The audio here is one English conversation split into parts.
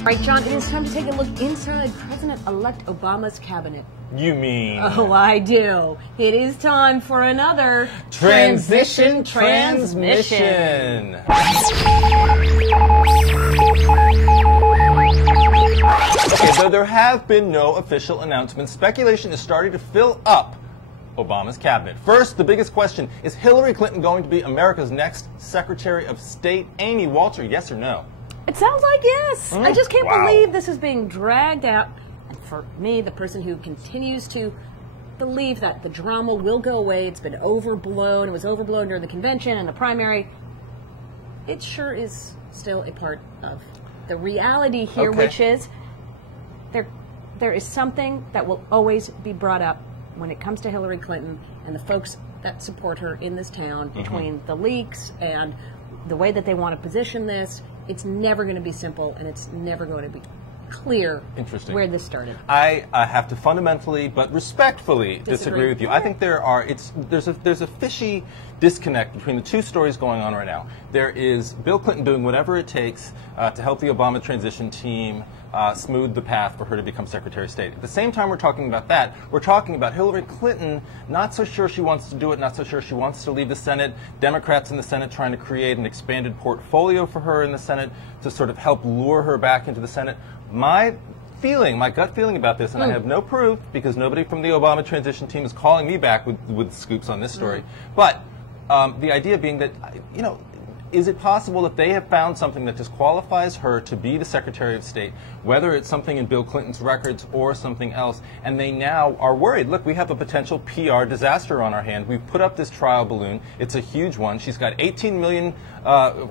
All right, John, it is time to take a look inside President-elect Obama's cabinet. You mean? Oh, I do. It is time for another Transition Transmission. Okay, though there have been no official announcements, speculation is starting to fill up Obama's cabinet. First, the biggest question, is Hillary Clinton going to be America's next Secretary of State? Amy Walter, yes or no? It sounds like yes. I just can't Wow. believe this is being dragged out. And for me, the person who continues to believe that the drama will go away, it's been overblown, it was overblown during the convention and the primary, it sure is still a part of the reality here, Okay. which is there is something that will always be brought up when it comes to Hillary Clinton and the folks that support her in this town, between the leaks and the way that they want to position this. It's never going to be simple, and it's never going to be clear where this started. I have to fundamentally but respectfully disagree with you. I think there's a fishy disconnect between the two stories going on right now. There is Bill Clinton doing whatever it takes to help the Obama transition team smooth the path for her to become Secretary of State. At the same time we're talking about that, we're talking about Hillary Clinton not so sure she wants to do it, not so sure she wants to leave the Senate, Democrats in the Senate trying to create an expanded portfolio for her in the Senate to sort of help lure her back into the Senate. My gut feeling about this, and I have no proof because nobody from the Obama transition team is calling me back with scoops on this story, but the idea being that, you know, is it possible that they have found something that disqualifies her to be the Secretary of State, whether it's something in Bill Clinton's records or something else, and they now are worried, look, we have a potential PR disaster on our hand. We've put up this trial balloon. It's a huge one. She's got 18 million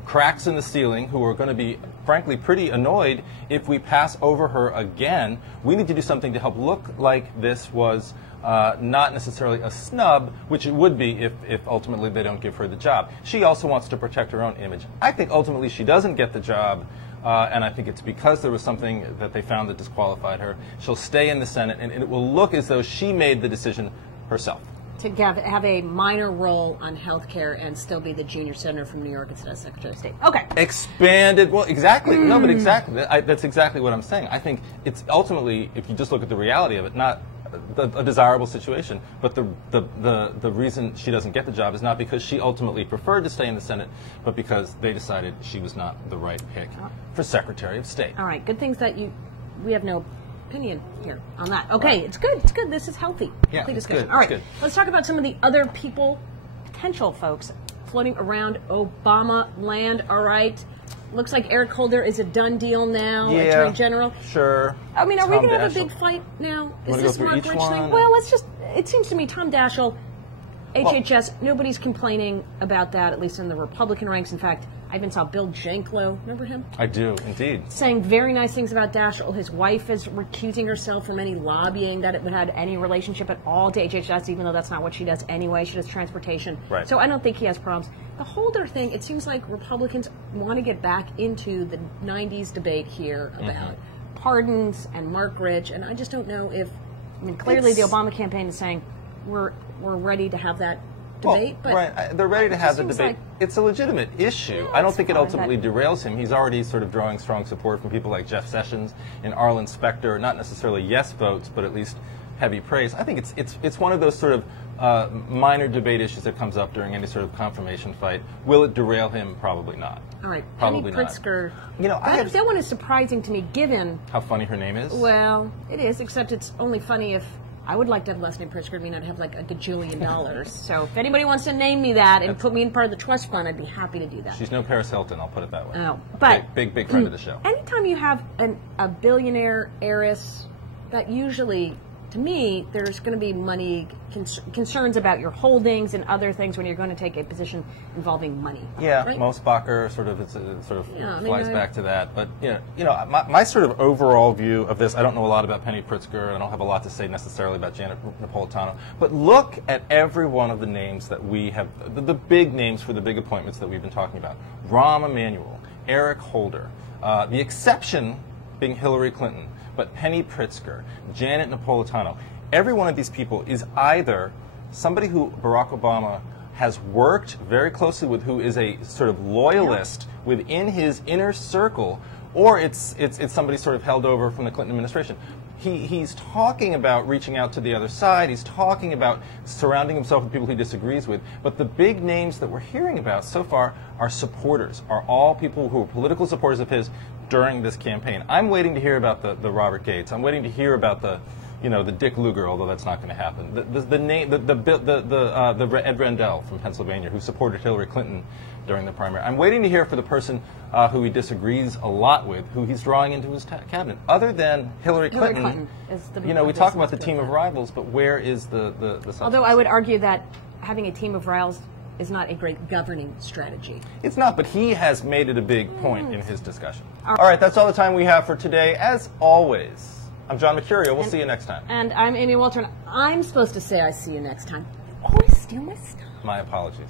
cracks in the ceiling who are going to be, frankly, pretty annoyed if we pass over her again. We need to do something to help look like this was not necessarily a snub, which it would be if ultimately they don't give her the job. She also wants to protect her own image. I think ultimately she doesn't get the job, and I think it's because there was something that they found that disqualified her. She'll stay in the Senate, and it will look as though she made the decision herself. To have a minor role on health care and still be the junior senator from New York instead of Secretary of State. Okay. Expanded, well, exactly. No, but exactly. That's exactly what I'm saying. I think it's ultimately, if you just look at the reality of it, not a desirable situation, but the reason she doesn't get the job is not because she ultimately preferred to stay in the Senate, but because they decided she was not the right pick for Secretary of State. All right, good things that we have no opinion here on that. Okay, it's good. It's good. This is healthy. Yeah, healthy it's discussion. good. All right, It's good. let's talk about some of the other people, potential folks floating around Obama land. All right. Looks like Eric Holder is a done deal now, Attorney General. Sure. I mean, are we Tom going to have a Daschle. big fight now? You Is wanna go this through Mark each Rich one? thing? Well, let's just, it seems to me Tom Daschle, HHS, nobody's complaining about that, at least in the Republican ranks. In fact, I even saw Bill Janklow, remember him? I do, indeed. Saying very nice things about Daschle. His wife is recusing herself from any lobbying that it would have any relationship at all to HHS, even though that's not what she does anyway. She does transportation. Right. So I don't think he has problems. The Holder thing, it seems like Republicans want to get back into the 90s debate here about pardons and Mark Rich, and I just don't know if, I mean, clearly the Obama campaign is saying we're ready to have that debate. Well, but right, they're ready to have the debate. like, it's a legitimate issue. Yeah, I don't it's think it fine, ultimately derails him. He's already sort of drawing strong support from people like Jeff Sessions and Arlen Specter, not necessarily yes votes, but at least heavy praise. I think it's one of those sort of minor debate issues that comes up during any sort of confirmation fight. Will it derail him? Probably not. All right, Probably Penny not. Pritzker. You know, That one is surprising to me, given how funny her name is. Well, it is, except it's only funny if I would like to have the last name Pritzker. I mean, I'd have like a gajillion dollars. So if anybody wants to name me that and put me in part of the trust fund, I'd be happy to do that. She's no Paris Hilton, I'll put it that way. Oh, but big friend of the show. Anytime you have a billionaire heiress, that usually, to me, there's going to be money concerns about your holdings and other things when you're going to take a position involving money. Yeah, right? Mosbacher sort of flies back to that. But you know, my sort of overall view of this, I don't know a lot about Penny Pritzker, and I don't have a lot to say necessarily about Janet Napolitano. But look at every one of the names that we have, the big names for the big appointments that we've been talking about: Rahm Emanuel, Eric Holder. The exception being Hillary Clinton. But Penny Pritzker, Janet Napolitano, every one of these people is either somebody who Barack Obama has worked very closely with, who is a sort of loyalist within his inner circle, or it's somebody sort of held over from the Clinton administration. He's talking about reaching out to the other side. He's talking about surrounding himself with people he disagrees with. But the big names that we're hearing about so far are supporters, are all people who are political supporters of his during this campaign. I'm waiting to hear about the Robert Gates. I'm waiting to hear about the Dick Lugar, although that's not going to happen. The Ed Rendell from Pennsylvania, who supported Hillary Clinton during the primary. I'm waiting to hear for the person who he disagrees a lot with, who he's drawing into his cabinet. Other than Hillary Clinton is the we talk about the team of rivals, but where is the substance? Although I would argue that having a team of rivals is not a great governing strategy. It's not, but he has made it a big point in his discussion. All right, that's all the time we have for today. As always, I'm John Mercurio. We'll see you next time. And I'm Amy Walter. I'm supposed to say I see you next time. You always steal my stuff. My apologies.